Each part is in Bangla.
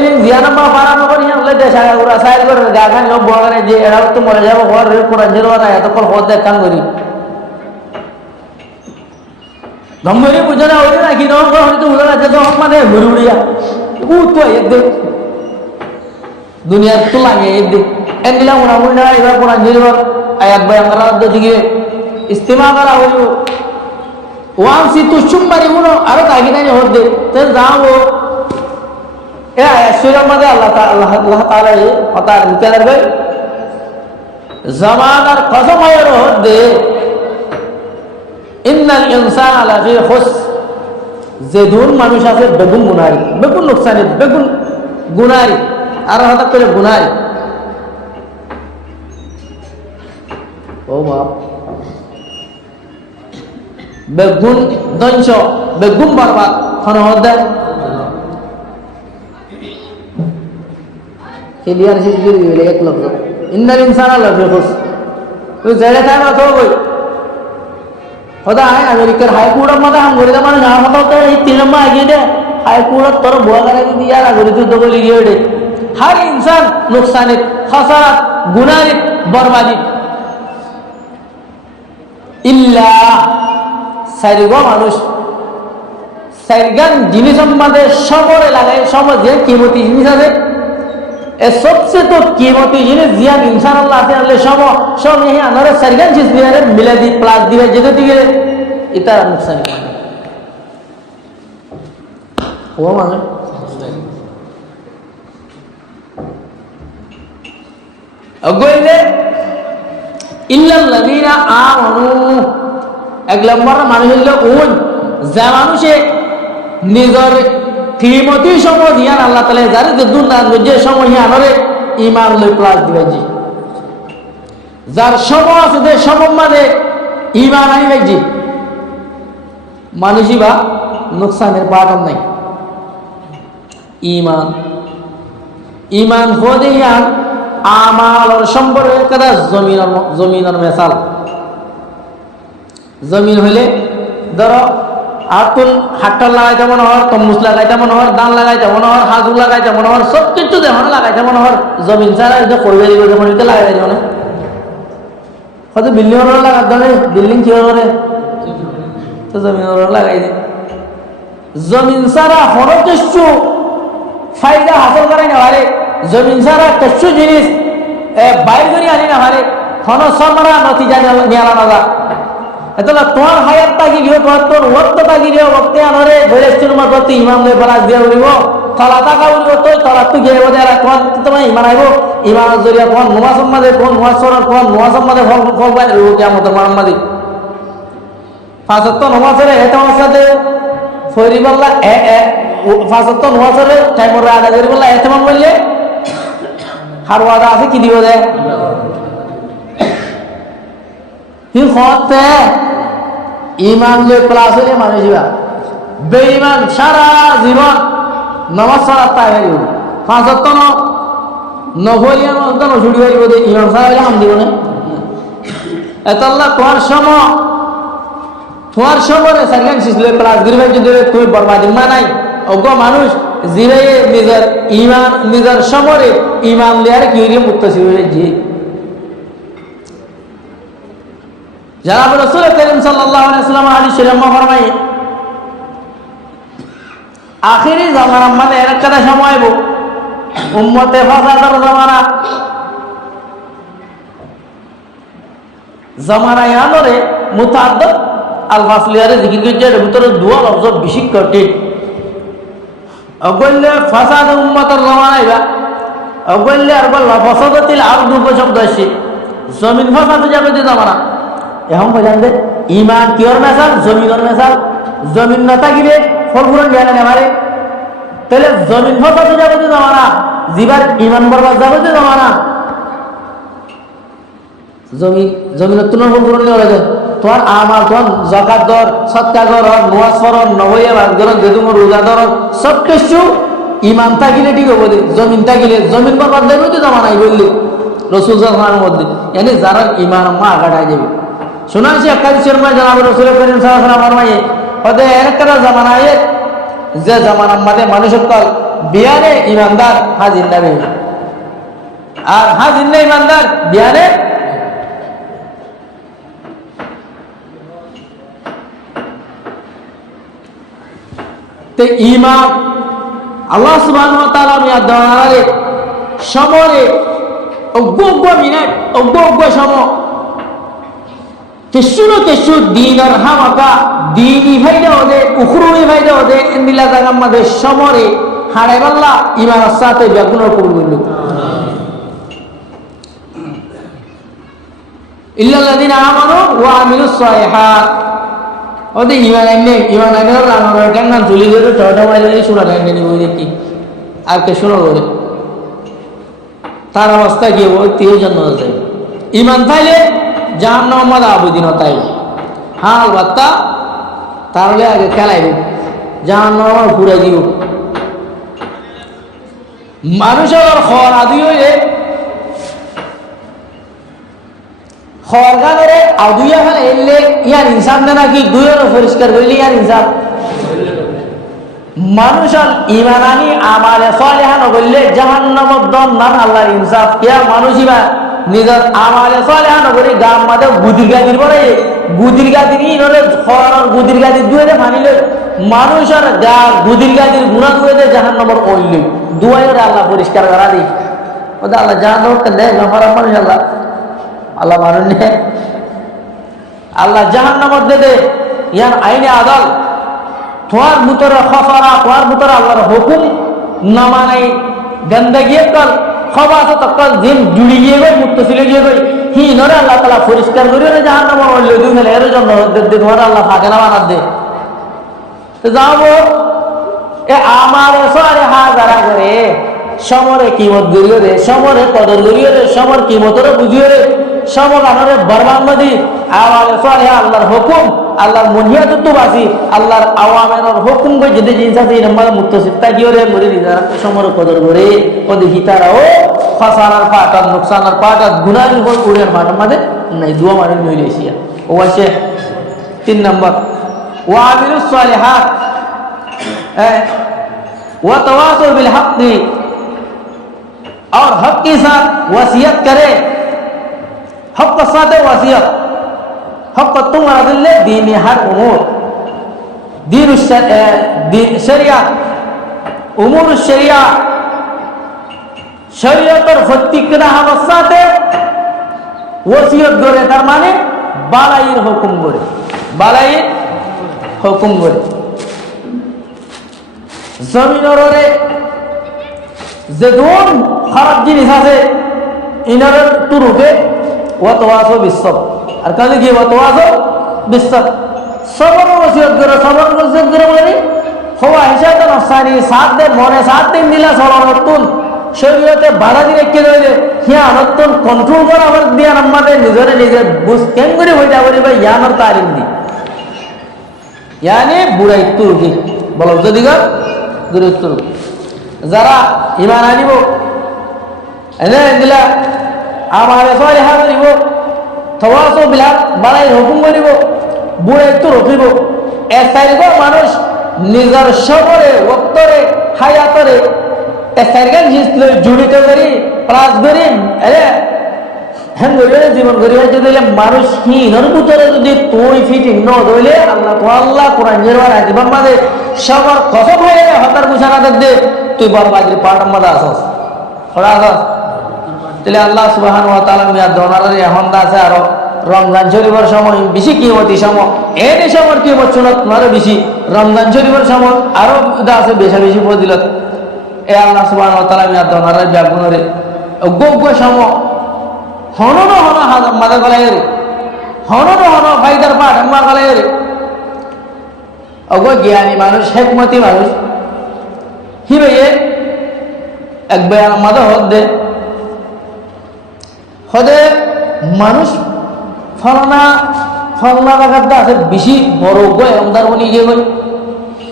বিলিং জিয়ানামা বাড়ানো করি হলে দেশ আগা ওরা সাইড করে গা খান লোক বগানে যে এরা তো মরে যাবো ঘর কোরআন জিরো না এত পর হদ দেখান করি ধম্মরি বুঝে না ওই না কি নয় হয়তো বুঝে না যে তখন মানে ঘুরি উড়িয়া ও তো একদিন দুনিয়ার তো লাগে একদিন এন দিলাম ওরা মুই না এবার কোরআন জিরো আয়াত বয়ান করা দিকে ইস্তেমা করা হইল ওয়ান সি তুসুম বাড়ি উনো আরো তাগি নাই হদ দে তো যাও এ আয়াতের মধ্যে আল্লাহ তাআলা কথার ভিতরে কই জামানার কসম এর হদ দে ইন্নাল ইনসানা লাফি খুস যে দুন মানুষ আছে বেগুন গুনারি বেগুন নুকসানি বেগুন গুনারি আর হঠাৎ করে গুনারি ও বাপ বেগুন ধ্বংস বেগুন বরবাদ কোন হদে ক্লিয়ার সে কি বলে এক লফজ ইন্নাল ইনসানা লাফি খুস তুই জেলে তাই না তো কই খোদা है अमेरिका हाई कोर्ट में हम गोरे माने ना होता तो ये तीन में आगे दे हाई कोर्ट तोर बुआ करे कि दिया ना गोरे तो बोली गए हर इंसान नुकसानित खसारत गुनाहित बर्बादी इल्ला सारिगो मानुष सारिगान जिनिस मध्य सबरे लागाय सब जे कीमती जिनिस আছে ए सबसे तो कीमती जिनिस जियान इंसान अल्लाह आते अल्लाह सब यही अंदर सारिगान चीज दिया मिला दी प्लास दिया जेते दिए इतना नुकसान हुआ माने अगोइले ইল্লাল্লাযীনা আমানু এক নম্বর মানুষ হলো ওই যে মানুষে নিজের কিমতি সময় দিয়া আল্লাহ তাআলা যারে যে দুনিয়ার মধ্যে সময় আনরে ঈমান লই প্লাস দিবেজি যার সময় আছে যে সময় মানে ঈমান আইবেজি মানুষই বা নুকসানের পাঠান নাই ঈমান ঈমান হদিয়া আমালর সম্পর্কে কথা জমিনের মেসাল জমিন হইলে ধরো আতুন হাট্টার লাগাইতে মনে হয় তম্মুস লাগাইতে মনে হয় দান লাগাইতে মনে হয় হাজু লাগাইতে মনে হয় সব কিছু যেমন লাগাইতে মনে হয় জমিন ছাড়া এটা করবে দিব যেমন এটা লাগাই দিব না হয়তো বিল্ডিং লাগাতে হবে বিল্ডিং কি করে তো জমিন লাগাই দে জমিন ছাড়া হর কিছু ফায়দা হাসিল করে না পারে জমিন ছাড়া কিছু জিনিস বাইর করে আনি না পারে হন সমরা নতিজা নিয়ে আনা না এতলা তোমার হায়াত তাকি গিয়ে তোর ওয়াক্ত তাকি গিয়ে ওয়াক্তে আনরে ফেরেশতার মারফতে ইমাম লে ফরাজ দিয়া উড়িব তালা টাকা উড়িব তো তালা তুই গিয়ে বলে আর কোন তোমার ইমান আইব ইমানের জরিয়া কোন নামাজ সম্মাদে কোন নামাজ পড়ার কোন নামাজ সম্মাদে ফল পাই রো কিয়ামতের মারমাদি ফাসত নামাজের এতমার সাথে ফরিবাল্লা ফাসত নামাজের টাইমর আদা করিবাল্লা এতমাম বললে হার ওয়াদা আছে কি দিব দে হি খতে ঈমান লই প্লাস হইলে মানুষবা বেঈমান সারা জীবন নামাজ ছাড়া তাই হইল পাঁচ ওয়াক্ত নফলিয়া নজদান ছুটি হইব দে ঈমান ছাড়া হইলে হাম দিব না এত আল্লাহ তোমার সমরে সাইকেল সিসলে প্লাস গরিব যদি তুই বরবাদি মানাই অগ মানুষ জিরে নিজের ঈমান নিজের সমরে ঈমান লিয়ার কি হইলে মুত্তাসি হয়ে জি जनाब रसूल करीम सल्लल्लाहु अलैहि वसल्लम हादीस शरीफ में फरमाए आखिरी जमाना में एक कदा समय बो उम्मते फासादर जमाना यानरे मुताद्दद अल्फाज लियारे जिकिर के जे ভিতরে দুয়া লফজ বেশি কঠিন অগল্লে ফাসাদ উম্মতের জমানাইবা অগল্লে আর বল ফাসাদাতিল আরদু শব্দ আছে জমিন ফাসাদ যাবে যে জামানা এখন বোঝান দে ঈমান কিয়র মেসাল জমিনের মেসাল জমিন না থাকিলে ফলফুরন জ্ঞান নেমারে তাহলে জমিন ফাসাদ যাবে যে জামানা জীবার ঈমান বরবাদ যাবে যে জামানা জমিনের তুলনা ফলফুরন নেওয়া যায় তোমার আমাল তোমার যাকাত দর সদকা কর নামাজ পড়ো নবয়ে ভাগ ধর যেতুমর রোজা ধর সব কিছু ঈমান থাকিলে ঠিক হবে জমিন থাকিলে জমিন বরবাদ যাবে তো জামানাই বললি রাসূল সাল্লাল্লাহু আলাইহি ওয়াসাল্লাম यानी যারা ঈমান মা আগাড়ায় যাবে শোনা আছে হাদিসের মধ্যে জনাব রাসূল করিম সাল্লাল্লাহু আলাইহি ওয়াসাল্লাম ফরমায়ে ওদের একটা জামানা আয়ে যে জামানার মধ্যে মানুষের কাল বিয়ানে ইমানদার হাজির না বে আর হাজির না ইমানদার বিয়ানে তে ইমান আল্লাহ সুবহানাহু ওয়া তাআলা মিয়া দাঁড়ালে সমরে অজ্ঞ মিনিট অজ্ঞ সম কেশু দিনের হামাকা দিনই ফাইদা হদে উখরুই ফাইদা হদে ইন্দিলা জাগাম মাঝে সমরে হাড়ে বাল্লা ইমানের সাথে বেগুন করল ইল্লাল্লাযিনা আমানু ওয়া আমিলুস সালিহাত ওদের ইমান আইনের রান্নার গান চলি ধরে টয়টা মাইলে শোনা গাইনি বই দেখি আর কে শোনা করে তার অবস্থা কি ওই তিও জন্য যায় ইমান পাইলে জাহান্নাম মাদা আবুদিন তাই হাল বাত্তা তাহলে আগে খেলাইব জাহান্নাম ঘুরে দিব মানুষের খর আদি হইলে খরগানের আদুইয়া ফেলে এলে ইয়ার ইনসান না নাকি দুইয়েরও পরিষ্কার করলে ইয়ার ইনসান মানুষের ইমান আনি আমালে সালেহা নগরলে জাহান্নামত দন নাম আল্লাহর ইনসাফ ইয়া মানুষই বা নিজের আমালে সালেহা নগরী গাম মাদে গুদির গাদির পরে গুদির গাদির ইনরে খরর গুদির গাদির দুইরে মানিলে মানুষের গা গুদির গাদির গুনাহ দুইরে জাহান্নামর ওইলে দুইয়ের আল্লাহ পরিষ্কার করা দি ওদা আল্লাহ জাহান্নামকে দেয় গফার মানুষ আল্লাহ মানুষ নে আল্লাহ জাহান্নামত দে ইয়ান আইনে আদাল তোমার ভিতরে খফারা তোমার ভিতরে আল্লাহর হুকুম না মানাই গন্দগিয়ে কল খবা আছে তকল জিন জুড়ি গিয়ে গই মুক্ত ছিল গিয়ে গই হি নরে আল্লাহ তাআলা পরিষ্কার করিও না জাহান্নাম ওই লই দিও ফেলে এর জন্য তোমার আল্লাহ ফাঁকে না বানাত দে তো যাবো এ আমার সারে হাজারা করে সমরে কিমত গরিও রে সমরে কদর গরিও রে সমর কিমতরে বুঝিও রে সমর আনরে বরবাদ নদী আমারে সারে আল্লাহর হুকুম আল্লাহর মনিয়াত তো বাসি আল্লাহর আওয়ামের হুকুম কই যদি জিনিস আছে নম্বর মুক্ত সিত্তা গিয়ে মরি দিদার সমর কদর করে ওদি হিতারাও ফাসানার পাটার নুকসানার পাটার গুনাহ হল উড়ের মাঠ মাঝে নাই দুয়া মারে নইলে এসিয়া ও আছে 3 নম্বর ওয়া আমিলুস সালিহাত ওয়া তাওয়াসাউ বিল হক और हक के साथ वसीयत करे हक के साथ वसीयत हक तुम्हारा दिल दीन हर उमूर दीन शरियत उमूर शरिया शरियत और फतिकना हम साथे वसीयत करे तार माने बालाइर हुकुम करे बालाइर हुकुम करे जमीन और যেদুন খারাপ জিনিস আছে ইনার তুরুকে ওয়াতওয়াসো বিসব আর কাজে কি ওয়াতওয়াসো বিসব সবর ওসিয়ত করে বলি হওয়া হিসাবে নসানি সাত দে মনে 7 দিন দিলা সরনতুন শরীয়তে বাধা দিয়ে রেখে দিলে হিয়া নতুন কন্ট্রোল করা আমার দিয়া আমাদের নিজে বুঝ কেন করে হইতা বলি ভাই ইয়ানোর তালিম দি ইয়ানি বুড়াই তুরুকি বলো যদি গা দূরে তুরু যারা ইমান আনিব এনে দিলা আমারে সালিহা করিব তাওয়াসু বিল হক বালাই হুকুম করিব বুড়ে তো রখিব এ সাইরগো মানুষ নিজের সবরে ওক্তরে হায়াতরে এ সাইরগান জিনিস জড়িত করি প্লাস করি আরে হেন গরিবে জীবন গরিবে যদি মানুষ হিনর ভিতরে যদি তুই ফিটিং ন দইলে আল্লাহ কোরআন জেরওয়ার জীবন মাঝে সবার কসম হয়ে হতার গুছানা দে তুই বরবাদের পাট মধ্যে আসস ওরা আসস তাহলে আল্লাহ সুবহানাহু ওয়া তাআলা মিয়া দোনারে এখন আছে আর রমজান শরীফের সময় বেশি কিমতি সময় এই সময় কিমত সুন্নাত মারে বেশি রমজান শরীফের সময় আরো আছে বেশি ফজিলত এ আল্লাহ সুবহানাহু ওয়া তাআলা মিয়া দোনারে ব্যাগুনরে গগগ সময় হনন হাজার মাদা গলায় রে হনন ফায়দার পাট আমার গলায় রে অগো জ্ঞানী মানুষ হিকমতি মানুষ হিবে এক বয়ান মাদা হদে মানুষ ফলনা বাগারটা আছে বেশি বড় গয় আমদার বনি গিয়ে গই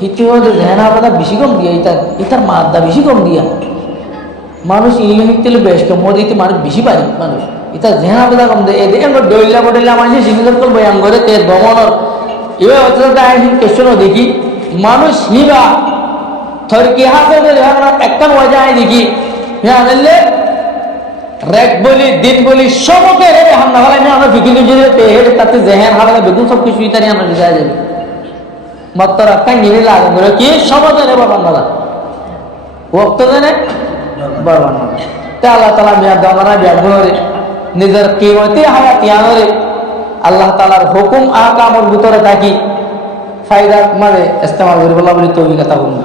হিতে হদে ধ্যানা বাদা বেশি কম দিয়া ইতার মাদা বেশি কম দিয়া মানুষ ইলে হিতেলে বেশ কম মদিতে মানুষ বেশি পারি মানুষ ইতা ধ্যানা বাদা কম দেয় এদিকে দইলা বডেলা মানুষ সিঙ্গল কল বয়ান করে তে দমনর এবার হচ্ছে আইন কোশ্চেন দেখি মানুষ হিবা থরকি হাসে একটা মজা আই দেখি জানলে রেক বলি দিন বলি সবকে রে হামনা হলে আমরা ফিকির যদি পেহের তাতে জেহেন হারালে বেগুন সব কিছু ইতারি আমরা বুঝা যাবে মাত্র একটা নিয়ে লাগে বলে কি সমাজে রে বাবা না ওক্ত জানে বাবা না তে আল্লাহ তাআলা মিয়া দানা বিয়া গুণরে নিজের কিমতি হায়াতি আনরে আল্লাহ তাআলার হুকুম আহকামের ভিতরে থাকি ফায়দা মানে ইস্তেমাল করি বলা বলি তৌফিক আতা করুন।